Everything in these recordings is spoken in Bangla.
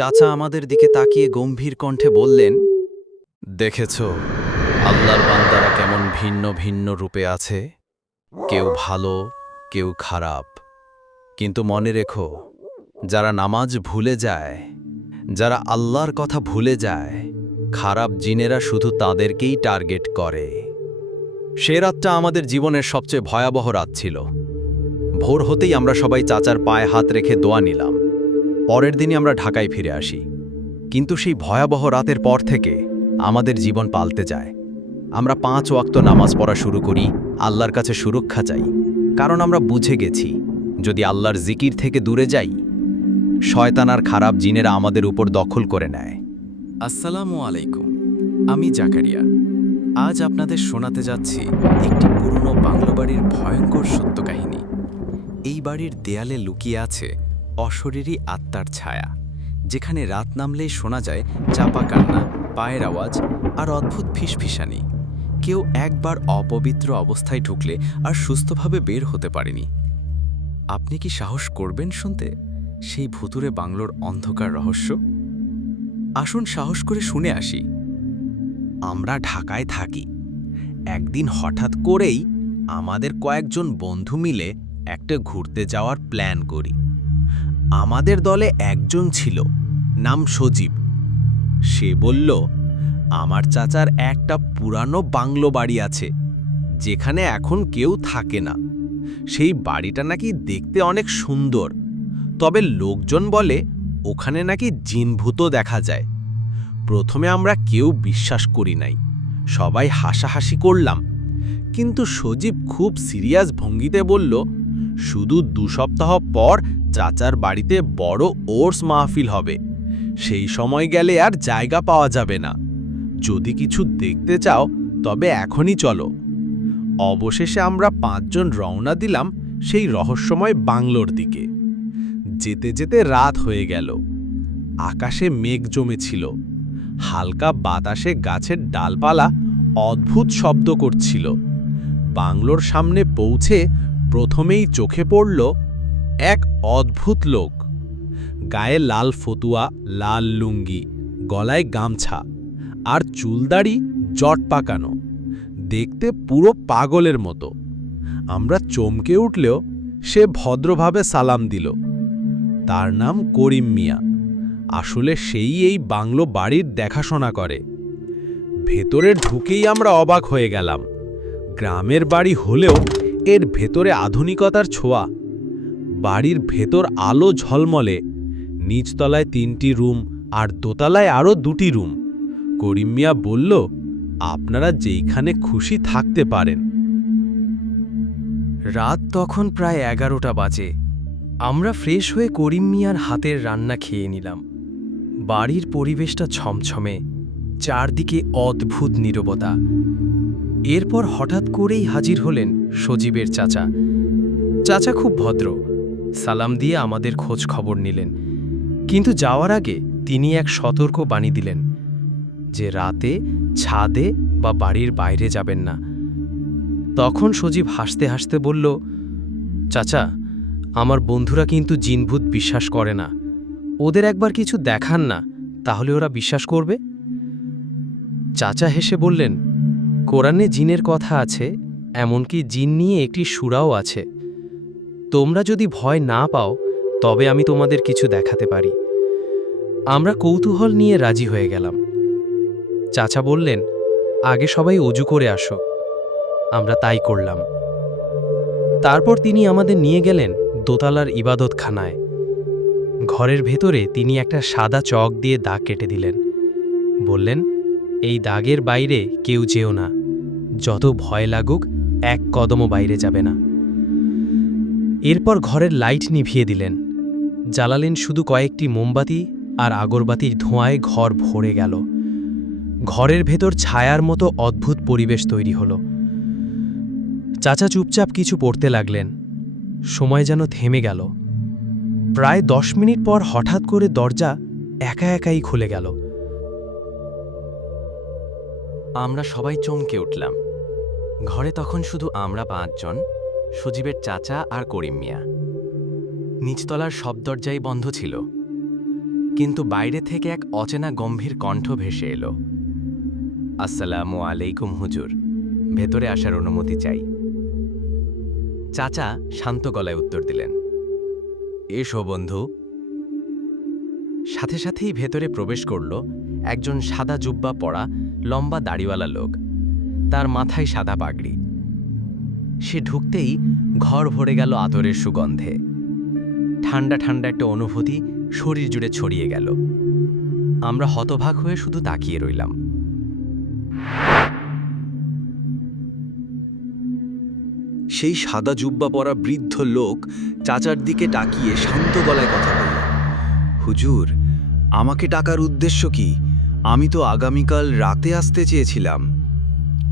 চাচা আমাদের দিকে তাকিয়ে গম্ভীর কণ্ঠে বললেন, দেখেছ, আল্লাহর বান্দারা কেমন ভিন্ন ভিন্ন রূপে আছে। কেউ ভালো, কেউ খারাপ। কিন্তু মনে রেখো, যারা নামাজ ভুলে যায়, যারা আল্লাহর কথা ভুলে যায়, খারাপ জিনেরা শুধু তাদেরকেই টার্গেট করে। সে রাতটা আমাদের জীবনের সবচেয়ে ভয়াবহ রাত ছিল। ভোর হতেই আমরা সবাই চাচার পায়ে হাত রেখে দোয়া নিলাম। পরের দিনই আমরা ঢাকায় ফিরে আসি। কিন্তু সেই ভয়াবহ রাতের পর থেকে আমাদের জীবন পাল্টে যায়। আমরা পাঁচ ওয়াক্ত নামাজ পড়া শুরু করি, আল্লাহর কাছে সুরক্ষা চাই। কারণ আমরা বুঝে গেছি, যদি আল্লাহর জিকির থেকে দূরে যাই, শয়তান আর খারাপ জিনেরা আমাদের উপর দখল করে নেয়। আসসালামু আলাইকুম, আমি জাকারিয়া। আজ আপনাদের শোনাতে যাচ্ছি একটি পুরনো বাংলো বাড়ির ভয়ঙ্কর সত্য কাহিনী। এই বাড়ির দেয়ালে লুকিয়ে আছে অশরীরী আত্মার ছায়া, যেখানে রাত নামলেই শোনা যায় চাপা কান্না, পায়ের আওয়াজ আর অদ্ভুত ফিসফিসানি। কেউ একবার অপবিত্র অবস্থায় ঢুকলে আর সুস্থভাবে বের হতে পারেনি। আপনি কি সাহস করবেন শুনতে? সেই ভুতুরে বাংলোর অন্ধকার রহস্য? আসুন সাহস করে শুনে আসি। আমরা ঢাকায় থাকি। একদিন হঠাৎ করেই আমাদের কয়েকজন বন্ধু মিলে একটা ঘুরতে যাওয়ার প্ল্যান করি। আমাদের দলে একজন ছিল, নাম সজীব। সে বলল, আমার চাচার একটা পুরানো বাংলো বাড়ি আছে, যেখানে এখন কেউ থাকে না। সেই বাড়িটা নাকি দেখতে অনেক সুন্দর, তবে লোকজন বলে ওখানে নাকি জিনভূত দেখা যায়। প্রথমে আমরা কেউ বিশ্বাস করি নাই, সবাই হাসাহাসি করলাম। কিন্তু সজীব খুব সিরিয়াস ভঙ্গিতে বলল শুধু দু সপ্তাহ পর চাচার বাড়িতে বড় ওর্স মাহফিল হবে। সেই সময় গেলে আর জায়গা পাওয়া যাবে না। যদি কিছু দেখতে চাও, তবে এখনই চলো। অবশেষে আমরা পাঁচজন রওনা দিলাম সেই রহস্যময় বাংলোর দিকে। যেতে যেতে রাত হয়ে গেল। আকাশে মেঘ জমেছিল। হালকা বাতাসে গাছের ডালপালা অদ্ভুত শব্দ করছিল। বাংলোর সামনে পৌঁছে প্রথমেই চোখে পড়ল এক অদ্ভুত লোক। গায়ে লাল ফতুয়া, লাল লুঙ্গি, গলায় গামছা আর চুলদাড়ি জট পাকানো। দেখতে পুরো পাগলের মতো। আমরা চমকে উঠলেও সে ভদ্রভাবে সালাম দিল। তার নাম করিম মিয়া। আসলে সেই এই বাংলো বাড়ির দেখাশোনা করে। ভেতরে ঢুকেই আমরা অবাক হয়ে গেলাম। গ্রামের বাড়ি হলেও এর ভেতরে আধুনিকতার ছোঁয়া। বাড়ির ভেতর আলো ঝলমলে। নিচতলায় তিনটি রুম আর দোতলায় আরও দুটি রুম। করিম মিয়া বলল, আপনারা যেইখানে খুশি থাকতে পারেন। রাত তখন প্রায় এগারোটা বাজে। আমরা ফ্রেশ হয়ে করিম মিয়ার হাতের রান্না খেয়ে নিলাম। বাড়ির পরিবেশটা ছমছমে, চারদিকে অদ্ভুত নীরবতা। এরপর হঠাৎ করেই হাজির হলেন সজীবের চাচা। চাচা খুব ভদ্র, সালাম দিয়ে আমাদের খোঁজ খবর নিলেন। কিন্তু যাওয়ার আগে তিনি এক সতর্ক বাণী দিলেন যে রাতে, ছাদে বা বাড়ির বাইরে যাবেন না। তখন সজীব হাসতে হাসতে বলল, চাচা, আমার বন্ধুরা কিন্তু জিনভূত বিশ্বাস করে না। ওদের একবার কিছু দেখান না, তাহলে ওরা বিশ্বাস করবে? চাচা হেসে বললেন কোরআনে জিনের কথা আছে, এমনকি জিন নিয়ে একটি সুরাও আছে। তোমরা যদি ভয় না পাও, তবে আমি তোমাদের কিছু দেখাতে পারি। আমরা কৌতূহল নিয়ে রাজি হয়ে গেলাম। চাচা বললেন, আগে সবাই অজু করে আসো। আমরা তাই করলাম। তারপর তিনি আমাদের নিয়ে গেলেন দোতলার ইবাদতখানায়। ঘরের ভেতরে তিনি একটা সাদা চক দিয়ে দাগ কেটে দিলেন। বললেন এই দাগের বাইরে কেউ যেও না। যত ভয় লাগুক, এক কদমও বাইরে যাবে না। এরপর ঘরের লাইট নিভিয়ে দিলেন। জ্বালালেন শুধু কয়েকটি মোমবাতি আর আগরবাতির ধোঁয়ায় ঘর ভরে গেল। ঘরের ভেতর ছায়ার মতো অদ্ভুত পরিবেশ তৈরি হলো। চাচা চুপচাপ কিছু পড়তে লাগলেন। সময় যেন থেমে গেল। প্রায় দশ মিনিট পর হঠাৎ করে দরজা একা একাই খুলে গেল। আমরা সবাই চমকে উঠলাম। ঘরে তখন শুধু আমরা পাঁচজন, সজীবের চাচা আর করিম মিয়া। নিচতলার সব দরজাই বন্ধ ছিল। কিন্তু বাইরে থেকে এক অচেনা গম্ভীর কণ্ঠ ভেসে এলো। আসসালামু আলাইকুম হুজুর, ভেতরে আসার অনুমতি চাই। চাচা শান্ত গলায় উত্তর দিলেন, এসো বন্ধু সাথে সাথেই ভেতরে প্রবেশ করল একজন সাদা জুব্বা পরা, লম্বা দাড়িওয়ালা লোক। তার মাথায় সাদা পাগড়ি। সে ঢুকতেই ঘর ভরে গেল আতরের সুগন্ধে। ঠান্ডা ঠান্ডা একটা অনুভূতি শরীর জুড়ে ছড়িয়ে গেল। আমরা হতভাগ হয়ে শুধু তাকিয়ে রইলাম। সেই সাদা জুব্বা পরা বৃদ্ধ লোক চাচার দিকে তাকিয়ে শান্ত গলায় কথা বলল, হুজুর আমাকে টাকার উদ্দেশ্য কি? আমি তো আগামীকাল রাতে আসতে চেয়েছিলাম।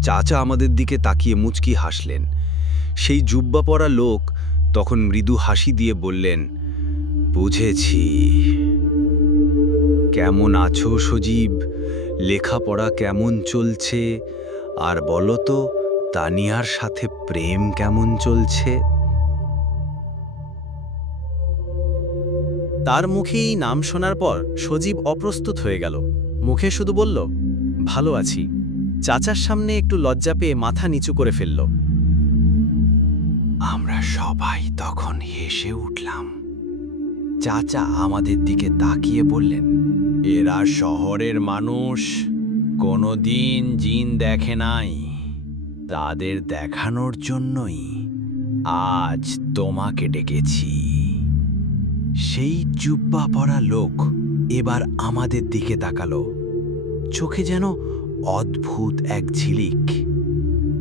চাচা আমাদের দিকে তাকিয়ে মুচকি হাসলেন। সেই জুব্বা পরা লোক তখন মৃদু হাসি দিয়ে বললেন, বুঝেছি। কেমন আছো সজীব? লেখাপড়া কেমন চলছে? আর বলো তো, তানিয়ার সাথে প্রেম কেমন চলছে? তার মুখেই নাম শোনার পর সজীব অপ্রস্তুত হয়ে গেল। মুখে শুধু বলল, ভালো আছি। চাচার সামনে একটু লজ্জা পেয়ে মাথা নিচু করে ফেলল। আমরা সবাই তখন হেসে উঠলাম। চাচা আমাদের দিকে তাকিয়ে বললেন, এরা শহরের মানুষ, কোনোদিন জিন দেখে নাই। তাদের দেখানোর জন্যই আজ তোমাকে ডেকেছি। সেই জুব্বা পরা লোক এবার আমাদের দিকে তাকালো। চোখে যেন অদ্ভুত এক ঝিলিক।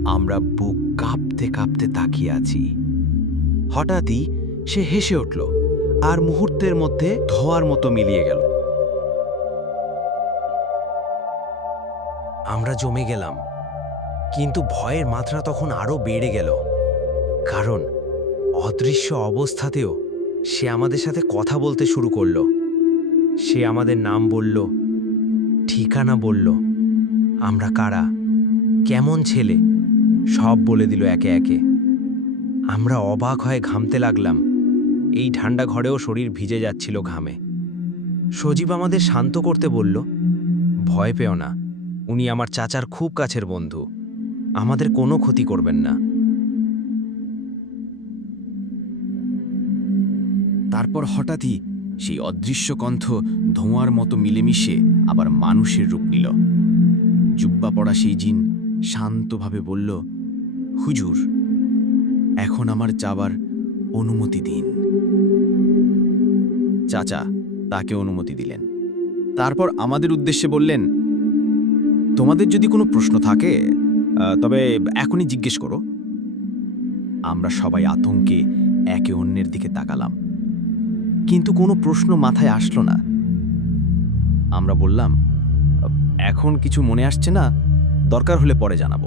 আমরা বুক কাঁপতে কাঁপতে তাকিয়ে আছি। হঠাৎই সে হেসে উঠল আর মুহূর্তের মধ্যে ধোয়ার মতো মিলিয়ে গেল। আমরা জমে গেলাম, কিন্তু ভয়ের মাত্রা তখন আরও বেড়ে গেল। কারণ অদৃশ্য অবস্থাতেও সে আমাদের সাথে কথা বলতে শুরু করল। সে আমাদের নাম বলল, ঠিকানা বলল, আমরা কারা, কেমন ছেলে, সব বলে দিল একে একে। আমরা অবাক হয়ে ঘামতে লাগলাম। এই ঠান্ডা ঘরেও শরীর ভিজে যাচ্ছিল ঘামে। সজীব আমাদের শান্ত করতে বলল, ভয় পেও না, উনি আমার চাচার খুব কাছের বন্ধু, আমাদের কোনো ক্ষতি করবেন না। তারপর হঠাৎই সেই অদৃশ্য কণ্ঠ ধোঁয়ার মতো মিলেমিশে আবার মানুষের রূপ নিল। জুব্বা পড়া সেই জিন শান্তভাবে বলল, হুজুর, এখন আমার যাবার অনুমতি দিন। চাচা তাকে অনুমতি দিলেন। তারপর আমাদের উদ্দেশ্যে বললেন, তোমাদের যদি কোনো প্রশ্ন থাকে তবে এখনই জিজ্ঞেস করো। আমরা সবাই আতঙ্কে একে অন্যের দিকে তাকালাম। কিন্তু কোনো প্রশ্ন মাথায় আসলো না। আমরা বললাম, এখন কিছু মনে আসছে না, দরকার হলে পরে জানাব।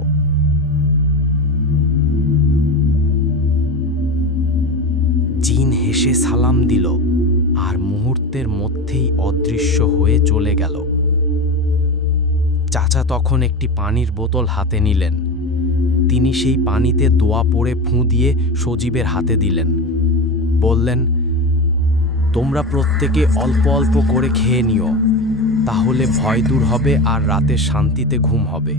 জিন হেসে সালাম দিল, আর মুহূর্তের মধ্যেই অদৃশ্য হয়ে চলে গেল। চাচা তখন একটি পানির বোতল হাতে নিলেন। তিনি সেই পানিতে দোয়া পড়ে ফুঁ দিয়ে সজীবের হাতে দিলেন। বললেন তোমরা প্রত্যেকে অল্প অল্প করে খেয়ে নিও, তাহলে ভয় দূর হবে আর রাতে শান্তিতে ঘুম হবে।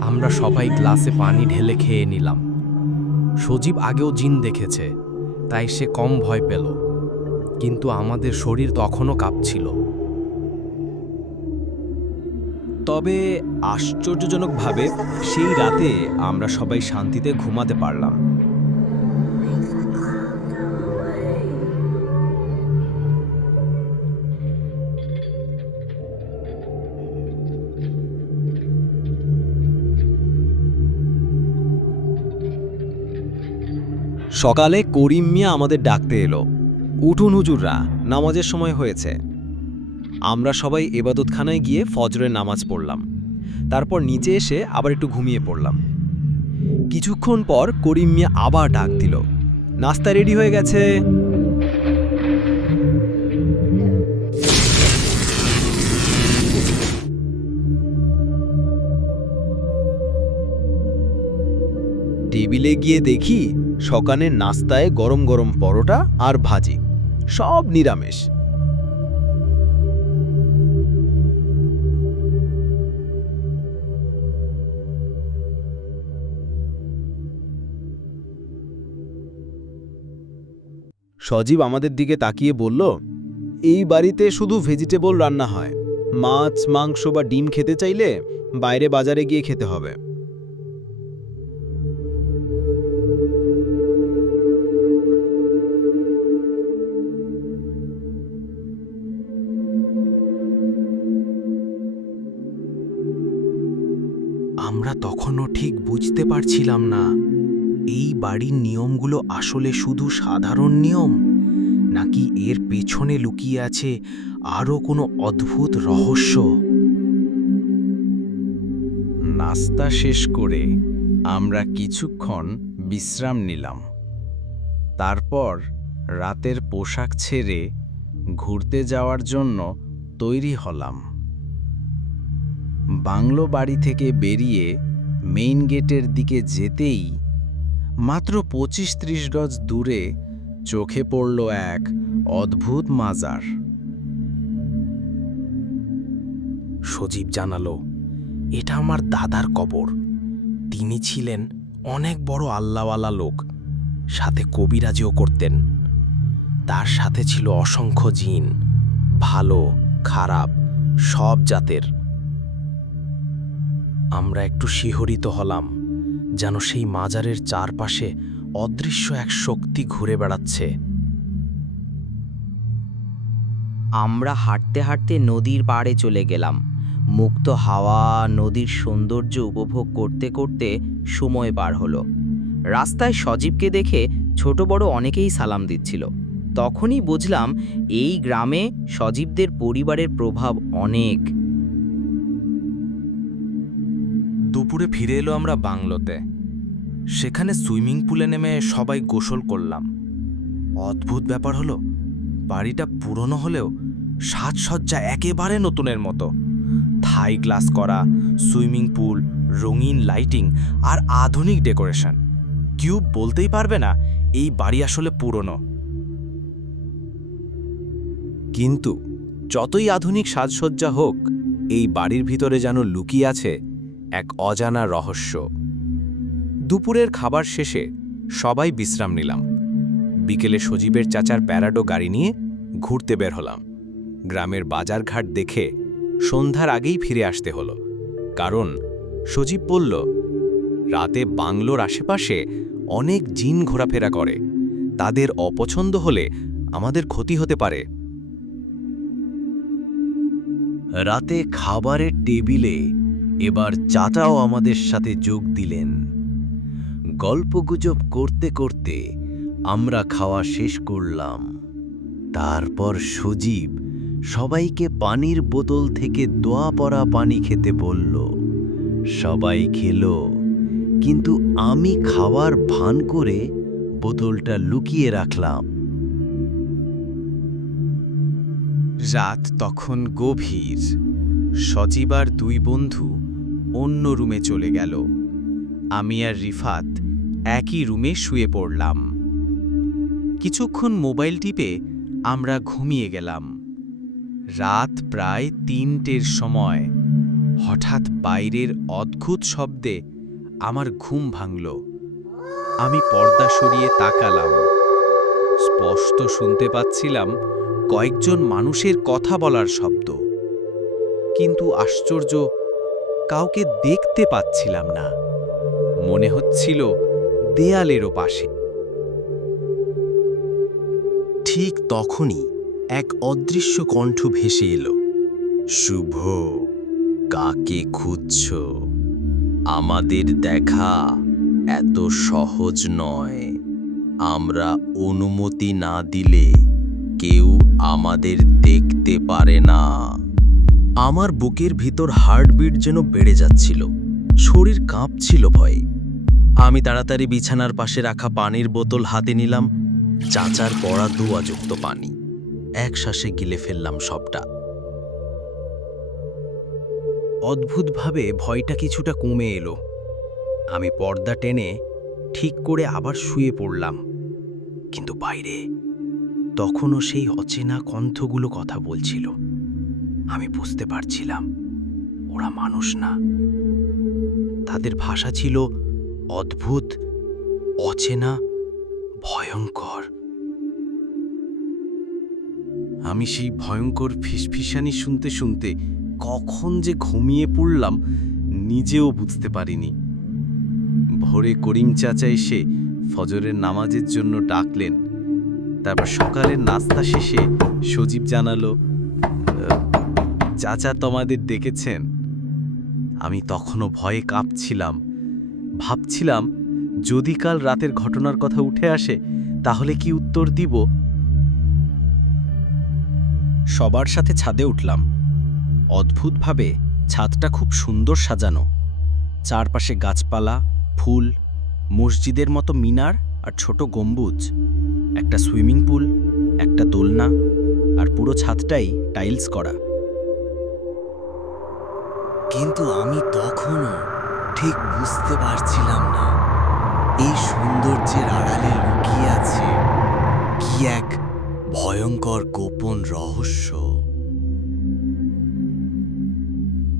আমরা সবাই গ্লাসে পানি ঢেলে খেয়ে নিলাম। সজীব আগেও জিন দেখেছে, তাই সে কম ভয় পেল, কিন্তু আমাদের শরীর তখনও কাঁপছিল। তবে আশ্চর্যজনকভাবে সেই রাতে আমরা সবাই শান্তিতে ঘুমাতে পারলাম। সকালে করিম মিয়া আমাদের ডাকতে এলো। উঠুন হুজুররা, নামাজের সময় হয়েছে। আমরা সবাই এবাদতখানায় গিয়ে ফজরের নামাজ পড়লাম। তারপর নিচে এসে আবার একটু ঘুমিয়ে পড়লাম। কিছুক্ষণ পর করিম মিয়া আবার ডাক দিল। নাস্তা রেডি হয়ে গেছে। টেবিলে গিয়ে দেখি সকানে নাস্তায় গরম গরম পরোটা আর ভাজি, সব নিরামিষ। সজীব আমাদের দিকে তাকিয়ে বলল, এই বাড়িতে শুধু ভেজিটেবল রান্না হয়। মাছ, মাংস বা ডিম খেতে চাইলে বাইরে বাজারে গিয়ে খেতে হবে। পারছিলাম না। এই বাড়ির নিয়মগুলো আসলে শুধু সাধারণ নিয়ম? নাকি এর পেছনে লুকিয়ে আছে আরও কোনো অদ্ভুত রহস্য? নাস্তা শেষ করে আমরা কিছুক্ষণ বিশ্রাম নিলাম। তারপর রাতের পোশাক ছেড়ে ঘুরতে যাওয়ার জন্য তৈরি হলাম। বাংলো বাড়ি থেকে বেরিয়ে মেইন গেটের দিকে যেতেই মাত্র পঁচিশ ত্রিশ গজ দূরে চোখে পড়ল এক অদ্ভুত মাজার। সজীব জানালো, এটা আমার দাদার কবর। তিনি ছিলেন অনেক বড় আল্লাওয়ালা লোক, সাথে কবিরাজিও করতেন। তার সাথে ছিল অসংখ্য জিন, ভালো, খারাপ, সব জাতের। আমরা একটু শিহরিত হলাম, যেন সেই মাজারের চারপাশে অদৃশ্য এক শক্তি ঘুরে বেড়াচ্ছে। আমরা হাঁটতে হাঁটতে নদীর পাড়ে চলে গেলাম। মুক্ত হাওয়া, নদীর সৌন্দর্য উপভোগ করতে করতে সময় পার হলো। রাস্তায় সজীবকে দেখে ছোট বড় অনেকেই সালাম দিচ্ছিল। তখনই বুঝলাম, এই গ্রামে সজীবদের পরিবারের প্রভাব অনেক। দুপুরে ফিরে এলো আমরা বাংলোতে। সেখানে সুইমিং পুলে নেমে সবাই গোসল করলাম। অদ্ভুত ব্যাপার হলো, বাড়িটা পুরনো হলেও সাজসজ্জা একেবারে নতুনের মতো। থাই গ্লাস করা, সুইমিং পুল, রঙিন লাইটিং আর আধুনিক ডেকোরেশন। কেউ বলতেই পারবে না, এই বাড়ি আসলে পুরনো। কিন্তু যতই আধুনিক সাজসজ্জা হোক, এই বাড়ির ভিতরে যেন লুকিয়ে আছে এক অজানা রহস্য। দুপুরের খাবার শেষে সবাই বিশ্রাম নিলাম। বিকেলে সজীবের চাচার প্যারাডো গাড়ি নিয়ে ঘুরতে বের হলাম। গ্রামের বাজারঘাট দেখে সন্ধ্যার আগেই ফিরে আসতে হলো। কারণ সজীব বলল, রাতে বাংলোর আশেপাশে অনেক জিন ঘোরাফেরা করে। তাদের অপছন্দ হলে আমাদের ক্ষতি হতে পারে। রাতে খাবারের টেবিলে এবার চাটাও আমাদের সাথে যোগ দিলেন। গল্পগুজব করতে করতে আমরা খাওয়া শেষ করলাম। তারপর সজীব সবাইকে পানির বোতল থেকে দোয়া পড়া পানি খেতে বলল, সবাই খেল, কিন্তু আমি খাওয়ার ভান করে বোতলটা লুকিয়ে রাখলাম। রাত তখন গভীর। সজীব আর দুই বন্ধু অন্য রুমে চলে গেল। আমি আর রিফাত একই রুমে শুয়ে পড়লাম। কিছুক্ষণ মোবাইল টিপে আমরা ঘুমিয়ে গেলাম। রাত প্রায় তিনটের সময়। হঠাৎ বাইরের অদ্ভুত শব্দে আমার ঘুম ভাঙল। আমি পর্দা সরিয়ে তাকালাম। স্পষ্ট শুনতে পাচ্ছিলাম কয়েকজন মানুষের কথা বলার শব্দ। কিন্তু আশ্চর্য কাউকে দেখতে পাচ্ছিলাম না। মনে হচ্ছিল দেয়ালেরও পাশে। ঠিক তখনই এক অদৃশ্য কণ্ঠ ভেসে এলো। শুভ, কাকে খুঁজছ? আমাদের দেখা এত সহজ নয়। আমরা অনুমতি না দিলে কেউ আমাদের দেখতে পারে না। আমার বুকের ভিতর হার্টবিট যেন বেড়ে যাচ্ছিল। শরীর কাঁপছিল ভয়ে। আমি তাড়াতাড়ি বিছানার পাশে রাখা পানির বোতল হাতে নিলাম। চাচার পড়া দুয়াযুক্ত পানি। এক শ্বাসে গিলে ফেললাম সবটা। অদ্ভুতভাবে ভয়টা কিছুটা কমে এলো। আমি পর্দা টেনে ঠিক করে আবার শুয়ে পড়লাম। কিন্তু বাইরে তখনও সেই অচেনা কণ্ঠগুলো কথা বলছিল। আমি বুঝতে পারছিলাম। ওরা মানুষ না। তাদের ভাষা ছিল অদ্ভুত অচেনা ভয়ঙ্কর। আমি সেই ভয়ঙ্কর ফিসফিসানি শুনতে শুনতে কখন যে ঘুমিয়ে পড়লাম নিজেও বুঝতে পারিনি। ভোরে করিম চাচা এসে ফজরের নামাজের জন্য ডাকলেন। তারপর সকালের নাস্তা শেষে সজীব জানালো "আহ, চাচা তোমাদের ডেকেছেন আমি তখনও ভয়ে কাঁপছিলাম। ভাবছিলাম, যদি কাল রাতের ঘটনার কথা উঠে আসে, তাহলে কি উত্তর দিব? সবার সাথে ছাদে উঠলাম। অদ্ভুতভাবে ছাদটা খুব সুন্দর সাজানো। চারপাশে গাছপালা, ফুল, মসজিদের মতো মিনার আর ছোট গম্বুজ। একটা সুইমিং পুল, একটা দোলনা আর পুরো ছাদটাই টাইলস করা। কিন্তু আমি তখনও ঠিক বুঝতে পারছিলাম না। এই সৌন্দর্যের আড়ালে লুকিয়ে আছে কি এক ভয়ঙ্কর গোপন রহস্য।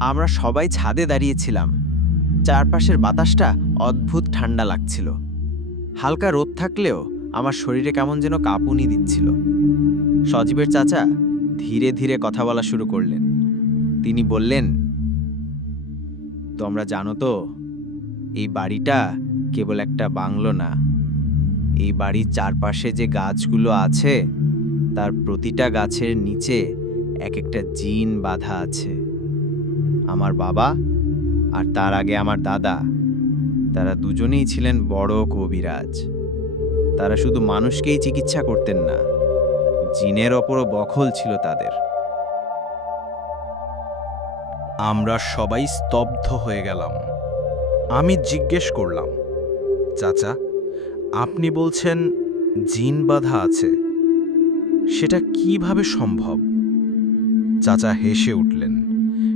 আমরা সবাই ছাদে দাঁড়িয়েছিলাম। চারপাশের বাতাসটা অদ্ভুত ঠান্ডা লাগছিল। হালকা রোদ থাকলেও আমার শরীরে কেমন যেন কাঁপুনি দিচ্ছিল। সজীবের চাচা ধীরে ধীরে কথা বলা শুরু করলেন। তিনি বললেন তোমরা জানো তো, এই বাড়িটা কেবল একটা বাংলো না। এই বাড়ির চারপাশে যে গাছগুলো আছে, তার প্রতিটা গাছের নিচে এক একটা জিন বাঁধা আছে। আমার বাবা আর তার আগে আমার দাদা, তারা দুজনেই ছিলেন বড় কবিরাজ। তারা শুধু মানুষকেই চিকিৎসা করতেন না, জিনের ওপরও বখল ছিল তাদের। আমরা সবাই স্তব্ধ হয়ে গেলাম। আমি জিজ্ঞেস করলাম, চাচা, আপনি বলছেন জিন বাধা আছে। সেটা কীভাবে সম্ভব? চাচা হেসে উঠলেন।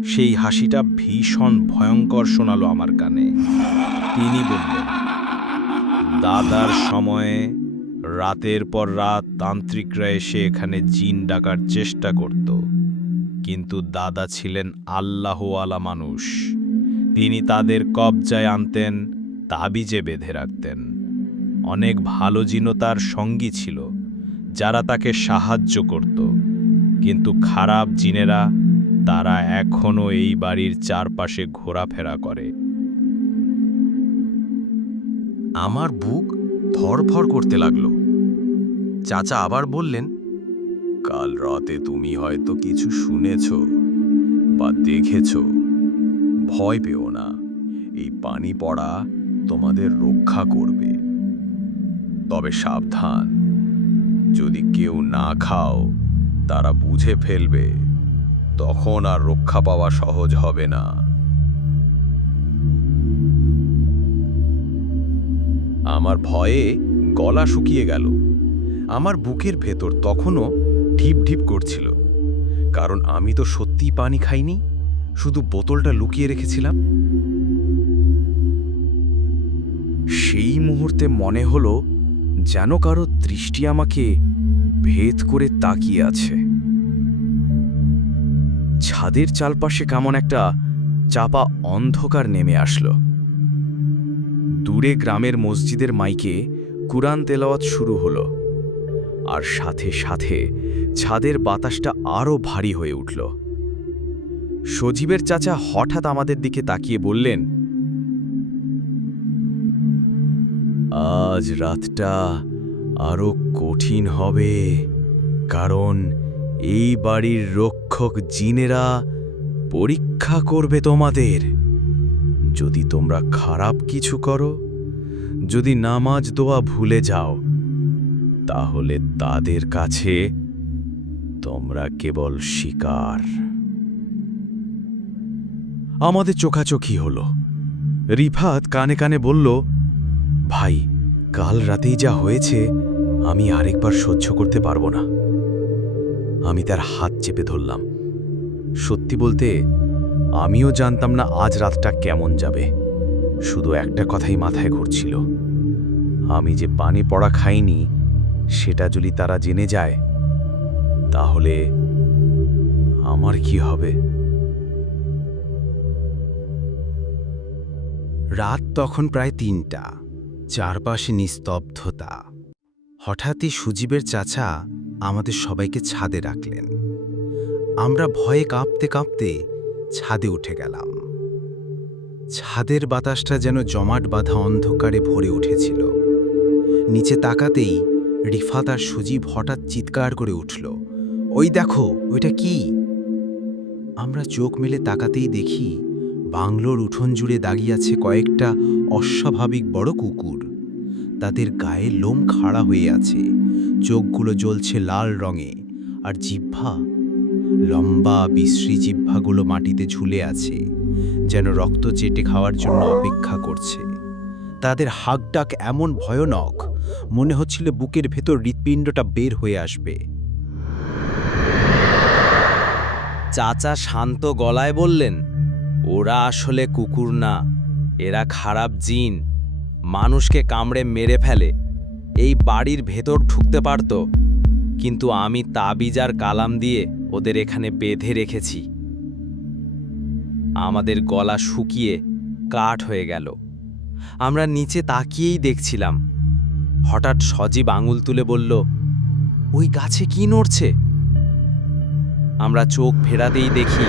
সেই হাসিটা ভীষণ ভয়ঙ্কর শোনালো আমার কানে। তিনি বললেন, দাদার সময়ে রাতের পর রাত তান্ত্রিকরা এসে এখানে জিন ডাকার চেষ্টা করত। কিন্তু দাদা ছিলেন আল্লাহওয়ালা মানুষ। তিনি তাদের কবজায় আনতেন, তাবিজে বেঁধে রাখতেন। অনেক ভালো জিনও তার সঙ্গী ছিল, যারা তাকে সাহায্য করত। কিন্তু খারাপ জিনেরা তারা এখনও এই বাড়ির চারপাশে ঘোরাফেরা করে। আমার বুক ধরফর করতে লাগল। চাচা আবার বললেন কাল রাতে তুমি হয়তো কিছু শুনেছ বা দেখেছ। ভয় পেও না, এই পানি পড়া তোমাদের রক্ষা করবে। তবে সাবধান, যদি কেউ না খাও, তারা বুঝে ফেলবে, তখন আর রক্ষা পাওয়া সহজ হবে না। আমার ভয়ে গলা শুকিয়ে গেল। আমার বুকের ভেতর তখনও ঢিপ ঢিপ করছিল। কারণ আমি তো সত্যিই পানি খাইনি, শুধু বোতলটা লুকিয়ে রেখেছিলাম। সেই মুহূর্তে মনে হলো যেন কারও দৃষ্টি আমাকে ভেদ করে তাকিয়ে আছে। ছাদের চারপাশে কেমন একটা চাপা অন্ধকার নেমে আসলো। দূরে গ্রামের মসজিদের মাইকে কুরআন তেলাওয়াত শুরু হলো। আর সাথে সাথে ছাদের বাতাসটা আরও ভারী হয়ে উঠল। সজীবের চাচা হঠাৎ আমাদের দিকে তাকিয়ে বললেন, আজ রাতটা আরও কঠিন হবে, কারণ এই বাড়ির রক্ষক জিনেরা পরীক্ষা করবে তোমাদের। যদি তোমরা খারাপ কিছু করো, যদি নামাজ দোয়া ভুলে যাও তাহলে তাদের কাছে তোমরা কেবল শিকার। আমাদের চোখাচোখি হলো। রিফাত কানে কানে বলল, ভাই, কাল রাতেই যা হয়েছে, আমি আরেকবার সহ্য করতে পারব না। আমি তার হাত চেপে ধরলাম। সত্যি বলতে, আমিও জানতাম না আজ রাতটা কেমন যাবে। শুধু একটা কথাই মাথায় ঘুরছিল। আমি যে পানি পড়া খাইনি সেটা যদি তারা জেনে যায়, তাহলে আমার কি হবে? রাত তখন প্রায় তিনটা। চারপাশে নিস্তব্ধতা। হঠাৎই সুজীবের চাচা আমাদের সবাইকে ছাদে রাখলেন। আমরা ভয়ে কাঁপতে কাঁপতে ছাদে উঠে গেলাম। ছাদের বাতাসটা যেন জমাট বাঁধা অন্ধকারে ভরে উঠেছিল। নিচে তাকাতেই রিফাত আর সজীব হঠাৎ চিৎকার করে উঠল, ওই দেখো, ওইটা কি? আমরা চোখ মেলে তাকাতেই দেখি বাংলোর উঠোন জুড়ে দাঁড়িয়ে কয়েকটা অস্বাভাবিক বড় কুকুর। তাদের গায়ে লোম খাড়া হয়ে আছে, চোখগুলো জ্বলছে লাল রঙে, আর জিহ্বা, লম্বা বিশ্রী জিহ্বাগুলো মাটিতে ঝুলে আছে, যেন রক্ত চেটে খাওয়ার জন্য অপেক্ষা করছে। তাদের হাকডাক এমন ভয়ানক মনে হচ্ছিল বুকের ভেতর হৃৎপিণ্ডটা বের হয়ে আসবে। চাচা শান্ত গলায় বললেন, ওরা আসলে কুকুর না, এরা খারাপ জিন। মানুষকে কামড়ে মেরে ফেলে। এই বাড়ির ভেতর ঢুকতে পারত, কিন্তু আমি তাবিজ আর কালাম দিয়ে ওদের এখানে বেঁধে রেখেছি। আমাদের গলা শুকিয়ে কাঠ হয়ে গেল। আমরা নিচে তাকিয়েই দেখছিলাম। হঠাৎ সজীব আঙুল তুলে বলল, ওই গাছে কি নড়ছে? আমরা চোখ ফেরাতেই দেখি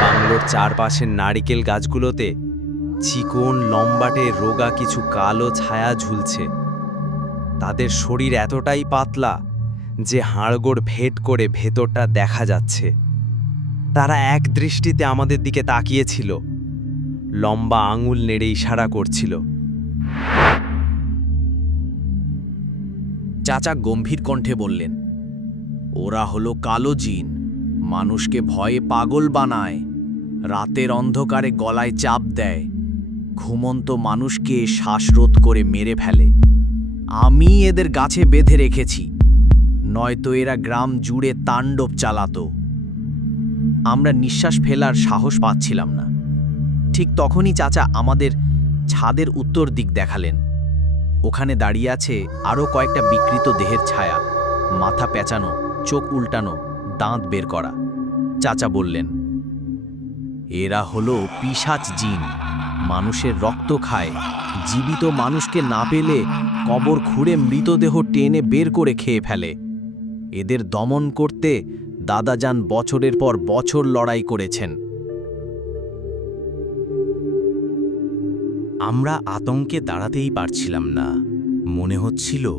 বাংলোর চারপাশের নারিকেল গাছগুলোতে চিকন লম্বাটে রোগা কিছু কালো ছায়া ঝুলছে। তাদের শরীর এতটাই পাতলা যে হাড়গোড় ভেট করে ভেতরটা দেখা যাচ্ছে। তারা এক দৃষ্টিতে আমাদের দিকে তাকিয়েছিল। লম্বা আঙুল নেড়ে ইশারা করছিল। চাচা গম্ভীর কণ্ঠে বললেন, ওরা হলো কালো জিন। মানুষকে ভয়ে পাগল বানায়। রাতের অন্ধকারে গলায় চাপ দেয়। ঘুমন্ত মানুষকে শ্বাসরোধ করে মেরে ফেলে। আমি এদের গাছে বেঁধে রেখেছি। নয়তো এরা গ্রাম জুড়ে তাণ্ডব চালাতো। আমরা নিঃশ্বাস ফেলার সাহস পাচ্ছিলাম না। ঠিক তখনই চাচা আমাদের ছাদের উত্তর দিক দেখালেন। ওখানে দাঁড়িয়ে আছে আরও কয়েকটা বিকৃত দেহের ছায়া, মাথা পেঁচানো, চোখ উল্টানো, দাঁত বের করা। চাচা বললেন, এরা হলো পিশাচ জিন। মানুষের রক্ত খায়। জীবিত মানুষকে না পেলে কবর খুঁড়ে মৃতদেহ টেনে বের করে খেয়ে ফেলে। এদের দমন করতে দাদাজান বছরের পর বছর লড়াই করেছেন। আমরা আতঙ্কে দাঁড়াতেই পারছিলাম না। মনে হচ্ছিল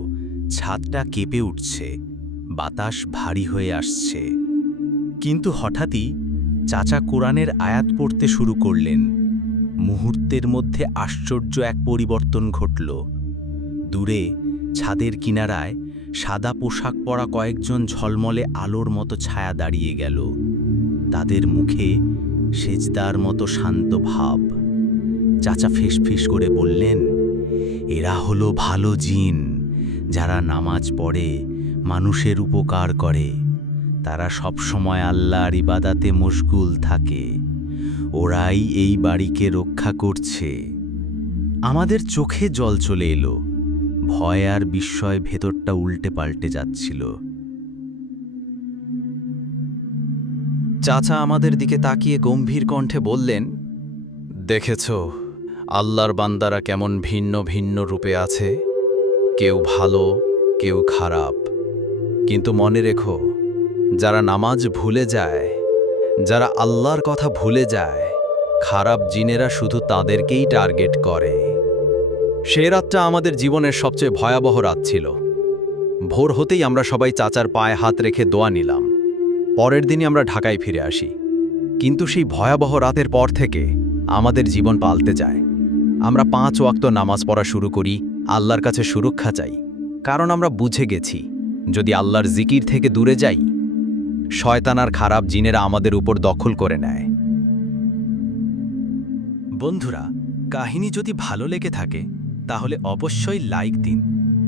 ছাদটা কেঁপে উঠছে, বাতাস ভারী হয়ে আসছে। কিন্তু হঠাৎই চাচা কোরআনের আয়াত পড়তে শুরু করলেন। মুহূর্তের মধ্যে আশ্চর্য এক পরিবর্তন ঘটল। দূরে, ছাদের কিনারায় সাদা পোশাক পরা কয়েকজন ঝলমলে আলোর মতো ছায়া দাঁড়িয়ে গেল। তাদের মুখে সেজদার মতো শান্ত ভাব। চাচা ফিস করে বললেন, এরা হলো ভালো জিন, যারা নামাজ পড়ে, মানুষের উপকার করে। তারা সবসময় আল্লাহর ইবাদাতে মশগুল থাকে। ওরাই এই বাড়িকে রক্ষা করছে। আমাদের চোখে জল চলে এলো। ভয় আর বিস্ময় ভেতরটা উল্টে পাল্টে যাচ্ছিল। চাচা আমাদের দিকে তাকিয়ে গম্ভীর কণ্ঠে বললেন, দেখেছ আল্লাহর বান্দারা কেমন ভিন্ন ভিন্ন রূপে আছে? কেউ ভালো, কেউ খারাপ। কিন্তু মনে রেখো, যারা নামাজ ভুলে যায়, যারা আল্লাহর কথা ভুলে যায়, খারাপ জিনেরা শুধু তাদেরকেই টার্গেট করে। সে রাতটা আমাদের জীবনের সবচেয়ে ভয়াবহ রাত ছিল। ভোর হতেই আমরা সবাই চাচার পায়ে হাত রেখে দোয়া নিলাম। পরের দিনই আমরা ঢাকায় ফিরে আসি। কিন্তু সেই ভয়াবহ রাতের পর থেকে আমাদের জীবন পাল্টে যায়। আমরা পাঁচ ওয়াক্ত নামাজ পড়া শুরু করি, আল্লাহর কাছে সুরক্ষা চাই। কারণ আমরা বুঝে গেছি, যদি আল্লাহর জিকির থেকে দূরে যাই, শয়তান আর খারাপ জিনেরা আমাদের উপর দখল করে নেয়। বন্ধুরা, কাহিনী যদি ভালো লেগে থাকে, তাহলে অবশ্যই লাইক দিন।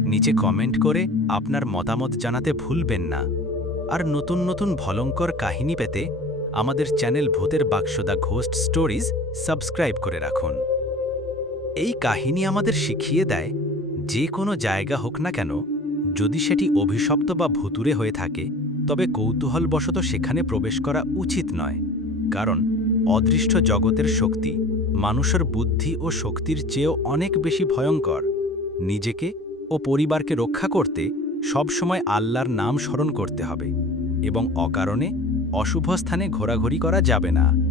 নিচে কমেন্ট করে আপনার মতামত জানাতে ভুলবেন না। আর নতুন নতুন ভলঙ্কর কাহিনী পেতে আমাদের চ্যানেল ভূতের বাক্স দ্য ঘোস্ট স্টোরিজ সাবস্ক্রাইব করে রাখুন। এই কাহিনী আমাদের শিখিয়ে দেয়, যে কোনো জায়গা হোক না কেন, যদি সেটি অভিশপ্ত বা ভুতুরে হয়ে থাকে, তবে কৌতূহলবশত সেখানে প্রবেশ করা উচিত নয়। কারণ, অদৃষ্ট জগতের শক্তি মানুষের বুদ্ধি ও শক্তির চেয়েও অনেক বেশি ভয়ঙ্কর। নিজেকে ও পরিবারকে রক্ষা করতে সবসময় আল্লাহর নাম স্মরণ করতে হবে এবং অকারণে অশুভ স্থানে ঘোরাঘুরি করা যাবে না।